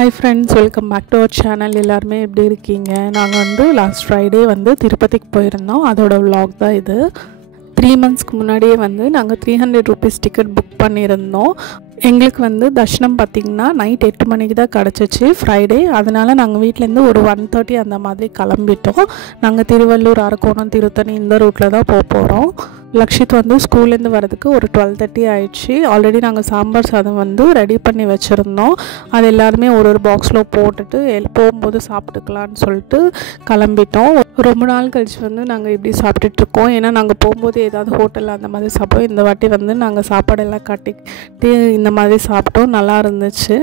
Hi friends, welcome back to our channel. எல்லாருமே எப்படி இருக்கீங்க? நாங்க வந்து லாஸ்ட் ஃப்ரைடே வந்து திருப்பதிக்கு போயிருந்தோம். அதோட vlog தான் இது. 3 monthsக்கு முன்னாடியே வந்து நாங்க 300 rupees டிக்கெட் புக் பண்ணியிருந்தோம். எங்களுக்கு வந்து தர்ஷனம் பார்த்திங்கன்னா நைட் 8 மணிக்கு தான் கிடச்சிச்சு ஃப்ரைடே. அதனால நாங்கள் வீட்டிலேருந்து ஒரு 1:30 அந்த மாதிரி கிளம்பிட்டோம். நாங்கள் திருவள்ளூர், அரக்கோணம், திருத்தணி இந்த ரூட்டில் தான் போகிறோம். லக்ஷித் வந்து ஸ்கூல்லேருந்து வரதுக்கு ஒரு 12:30 ஆயிடுச்சு. ஆல்ரெடி நாங்கள் சாம்பார் சாதம் வந்து ரெடி பண்ணி வச்சுருந்தோம். அது எல்லாருமே ஒரு பாக்ஸில் போட்டுட்டு போகும்போது சாப்பிட்டுக்கலான்னு சொல்லிட்டு கிளம்பிட்டோம். ரொம்ப நாள் கழிச்சு வந்து நாங்கள் இப்படி சாப்பிட்டுட்ருக்கோம். ஏன்னா நாங்கள் போகும்போது ஏதாவது ஹோட்டலில் அந்த மாதிரி சாப்பிடுவோம். இந்த வாட்டி வந்து நாங்கள் சாப்பாடெல்லாம் கட்டிட்டு இந்த மாதிரி சாப்பிட்டோம். நல்லா இருந்துச்சு.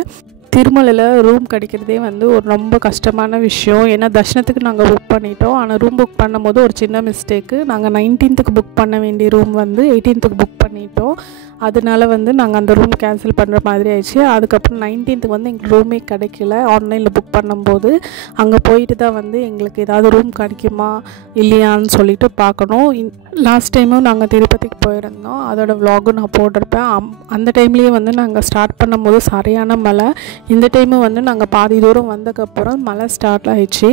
திருமலையில் ரூம் கிடைக்கிறதே வந்து ஒரு ரொம்ப கஷ்டமான விஷயம். ஏன்னா தர்ஷனத்துக்கு நாங்கள் புக் பண்ணிட்டோம். ஆனால் ரூம் புக் பண்ணும்போது ஒரு சின்ன மிஸ்டேக்கு. நாங்கள் 19th புக் பண்ண வேண்டிய ரூம் வந்து 18th புக் பண்ணிட்டோம். அதனால வந்து நாங்கள் அந்த ரூம் கேன்சல் பண்ணுற மாதிரி ஆயிடுச்சு. அதுக்கப்புறம் 19th வந்து எங்களுக்கு ரூமே கிடைக்கல. ஆன்லைனில் புக் பண்ணும்போது அங்கே போயிட்டு தான் வந்து எங்களுக்கு ஏதாவது ரூம் கிடைக்குமா இல்லையான்னு சொல்லிட்டு பார்க்கணும். லாஸ்ட் டைமும் நாங்கள் திருப்பதிக்கு போயிருந்தோம். அதோட விலாகும் நான் போட்டிருப்பேன். அந்த டைம்லேயே வந்து நாங்கள் ஸ்டார்ட் பண்ணும்போது சரியான மழை. இந்த டைமும் வந்து நாங்கள் பாதி தூரம் வந்ததுக்கப்புறம் மழை ஸ்டார்ட் ஆகிடுச்சு.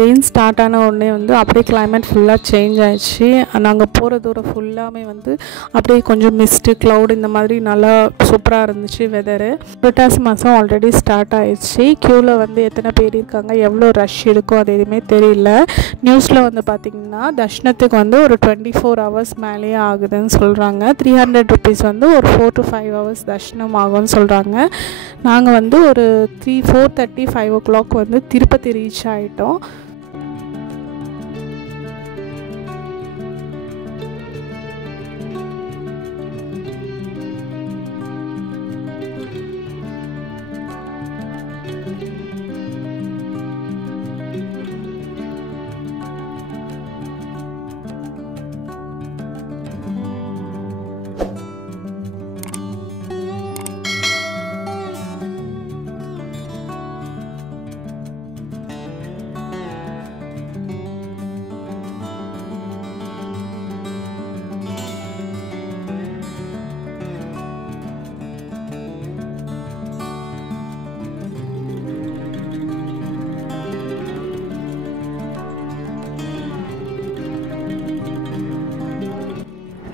ரெயின் ஸ்டார்ட் ஆன உடனே வந்து அப்படியே கிளைமேட் ஃபுல்லாக சேஞ்ச் ஆகிடுச்சு. நாங்கள் போகிற தூரம் ஃபுல்லாமே வந்து அப்படியே கொஞ்சம் மிஸ்ட்டு, க்ளவுட் இந்த மாதிரி நல்லா சூப்பராக இருந்துச்சு வெதரு. புரட்டாசி மாதம் ஆல்ரெடி ஸ்டார்ட் ஆகிடுச்சு. க்யூவில் வந்து எத்தனை பேர் இருக்காங்க, எவ்வளோ ரஷ் இருக்கும் அது எதுவுமே தெரியல. நியூஸில் வந்து பார்த்திங்கன்னா தர்ஷனத்துக்கு வந்து ஒரு 24 hours மேலேயே ஆகுதுன்னு சொல்கிறாங்க. 300 rupees வந்து ஒரு 4 to 5 hours தர்ஷனம் ஆகும்னு சொல்கிறாங்க. நாங்கள் வந்து ஒரு 4:30, 5 o'clock வந்து திருப்பதி ரீச் ஆகிட்டோம்.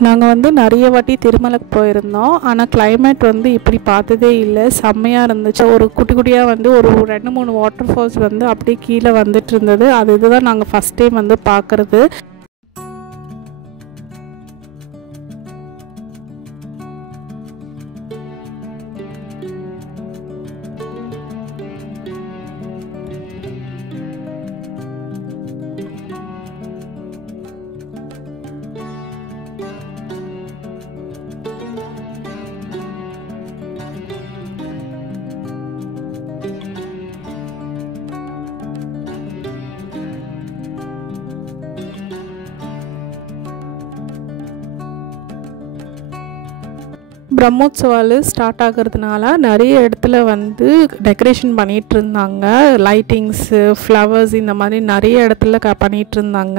நாங்கள் வந்து நிறைய வாட்டி திருமலைக்கு போயிருந்தோம். ஆனால் கிளைமேட் வந்து இப்படி பார்த்ததே இல்லை. செம்மையாக இருந்துச்சு. ஒரு குட்டி குட்டியாக வந்து ஒரு 2-3 வாட்டர் ஃபால்ஸ் வந்து அப்படியே கீழே வந்துட்டு இருந்தது. இதுதான் நாங்கள் ஃபஸ்ட் டைம் வந்து பார்க்குறது. பிரம்மோத்சவால் ஸ்டார்ட் ஆகிறதுனால நிறைய இடத்துல வந்து டெக்கரேஷன் பண்ணிகிட்டு இருந்தாங்க. லைட்டிங்ஸு, ஃப்ளவர்ஸ் இந்த மாதிரி நிறைய இடத்துல பண்ணிகிட்டு இருந்தாங்க.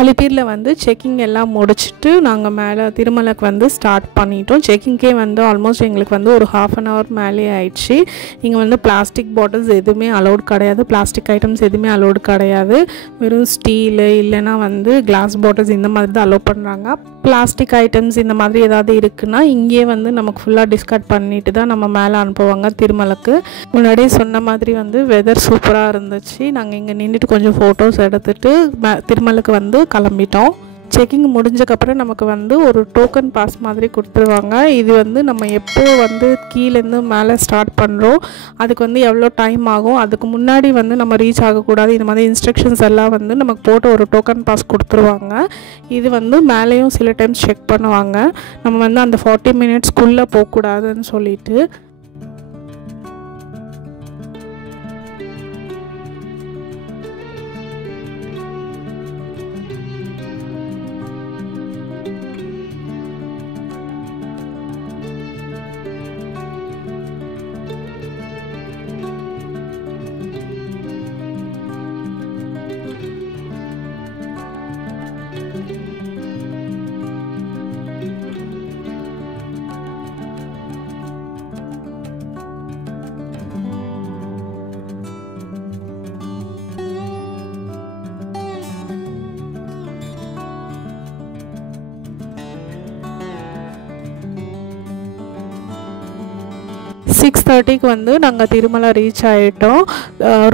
அலிப்பீரில் வந்து செக்கிங் எல்லாம் முடிச்சுட்டு நாங்கள் மேலே திருமலைக்கு வந்து ஸ்டார்ட் பண்ணிட்டோம். செக்கிங்கே வந்து ஆல்மோஸ்ட் எங்களுக்கு வந்து ஒரு 1/2 an hour மேலே ஆயிடுச்சு. இங்கே வந்து பிளாஸ்டிக் பாட்டில்ஸ் எதுவுமே அலோடு கிடையாது. பிளாஸ்டிக் ஐட்டம்ஸ் எதுவுமே அலோடு கிடையாது. வெறும் ஸ்டீலு இல்லைன்னா வந்து கிளாஸ் பாட்டில்ஸ் இந்த மாதிரி தான் அலோவ் பண்ணுறாங்க. பிளாஸ்டிக் ஐட்டம்ஸ் இந்த மாதிரி ஏதாவது இருக்குன்னா இங்கே வந்து நமக்கு ஃபுல்லாக டிஸ்கார்ட் பண்ணிட்டு தான் நம்ம மேலே அனுப்புவாங்க திருமலைக்கு. முன்னாடியே சொன்ன மாதிரி வந்து வெதர் சூப்பராக இருந்துச்சு. நாங்கள் இங்கே நின்றுட்டு கொஞ்சம் ஃபோட்டோஸ் எடுத்துகிட்டு திருமலைக்கு வந்து கிளம்பிட்டோம். செக்கிங் முடிஞ்சக்கப்புறம் நமக்கு வந்து ஒரு டோக்கன் பாஸ் மாதிரி கொடுத்துருவாங்க. இது வந்து நம்ம எப்போ வந்து கீழேருந்து மேலே ஸ்டார்ட் பண்ணுறோம் அதுக்கு வந்து எவ்வளோ டைம் ஆகும், அதுக்கு முன்னாடி வந்து நம்ம ரீச் ஆகக்கூடாது, இந்த மாதிரி இன்ஸ்ட்ரக்ஷன்ஸ் எல்லாம் வந்து நமக்கு போட்டு ஒரு டோக்கன் பாஸ் கொடுத்துருவாங்க. இது வந்து மேலேயும் சில டைம்ஸ் செக் பண்ணுவாங்க. நம்ம வந்து அந்த 40 minutesக்குள்ளே போகக்கூடாதுன்னு சொல்லிட்டு. 6:30க்கு வந்து நாங்கள் திருமலை ரீச் ஆகிட்டோம்.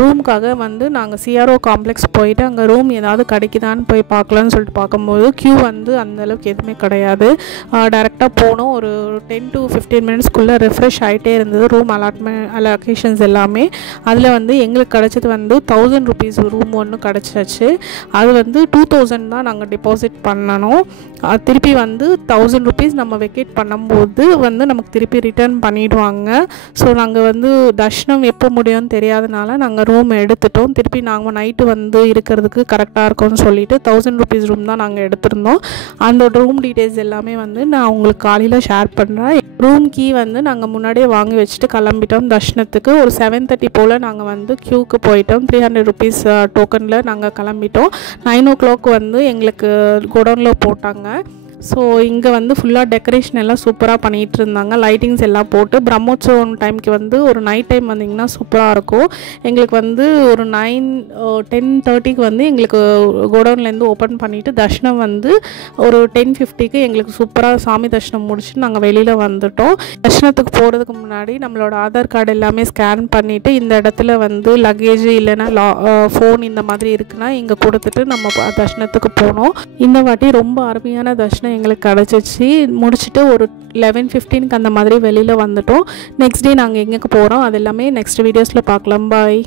ரூமுக்காக வந்து நாங்கள் சிஆர்ஓ காம்ப்ளெக்ஸ் போயிட்டு அங்கே ரூம் ஏதாவது கிடைக்குதான்னு போய் பார்க்கலான்னு சொல்லிட்டு பார்க்கும்போது க்யூ வந்து அந்தளவுக்கு எதுவுமே கிடையாது. டேரெக்டாக போனோம். ஒரு 10 to 15 மினிட்ஸ்க்குள்ளே ரெஃப்ரெஷ் ஆகிட்டே இருந்தது ரூம் அலோகேஷன்ஸ் எல்லாமே. அதில் வந்து எங்களுக்கு கிடச்சது வந்து 1000 rupees ரூம் ஒன்று கிடச்சாச்சு. அது வந்து 2000 தான் நாங்கள் டெபாசிட் பண்ணணும். திருப்பி வந்து 1000 rupees நம்ம வெக்கேட் பண்ணும்போது வந்து நமக்கு திருப்பி ரிட்டர்ன் பண்ணிவிடுவாங்க. ஸோ நாங்கள் வந்து தர்ஷனம் எப்போ முடியும்னு தெரியாதனால நாங்கள் ரூம் எடுத்துட்டோம். திருப்பி நாங்கள் நைட்டு வந்து இருக்கிறதுக்கு கரெக்டாக இருக்கும்னு சொல்லிட்டு 1000 rupees ரூம் தான் நாங்கள் எடுத்திருந்தோம். அந்த ரூம் டீட்டெயில்ஸ் எல்லாமே வந்து நான் உங்களுக்கு காலையில் ஷேர் பண்ணுறேன். ரூம் கீ வந்து நாங்கள் முன்னாடியே வாங்கி வச்சுட்டு கிளம்பிட்டோம் தர்ஷனத்துக்கு. ஒரு 7:30 போல் நாங்கள் வந்து க்யூக்கு போயிட்டோம். 300 rupees டோக்கனில் நாங்கள் கிளம்பிட்டோம். 9 o'clock வந்து எங்களுக்கு குடோனில் போட்டாங்க. ஸோ இங்கே வந்து ஃபுல்லாக டெக்கரேஷன் எல்லாம் சூப்பராக பண்ணிகிட்டு இருந்தாங்க. லைட்டிங்ஸ் எல்லாம் போட்டு பிரம்மோற்சவம் டைமுக்கு வந்து ஒரு நைட் டைம் வந்திங்கன்னா சூப்பராக இருக்கும். எங்களுக்கு வந்து ஒரு 10:30க்கு வந்து எங்களுக்கு கோடவுன்லேருந்து ஓப்பன் பண்ணிவிட்டு தர்ஷனம் வந்து ஒரு 10:50க்கு எங்களுக்கு சூப்பராக சாமி தர்ஷனம் முடிச்சுட்டு நாங்கள் வெளியில் வந்துட்டோம். தர்ஷனத்துக்கு போகிறதுக்கு முன்னாடி நம்மளோட ஆதார் கார்டு எல்லாமே ஸ்கேன் பண்ணிவிட்டு இந்த இடத்துல வந்து லக்கேஜ் இல்லைன்னா ஃபோன் இந்த மாதிரி இருக்குன்னா இங்கே கொடுத்துட்டு நம்ம தர்ஷனத்துக்கு போனோம். இந்த வாட்டி ரொம்ப அருமையான தர்ஷனம் எங்களுக்கு கிடச்சிச்சு. முடிச்சுட்டு ஒரு 11:15க்கு அந்த மாதிரி வெளியில் வந்துட்டோம். நெக்ஸ்ட் டே நாங்கள் எங்கே போகிறோம் அது எல்லாமே நெக்ஸ்ட் வீடியோஸில் பார்க்கலாம். பாய்.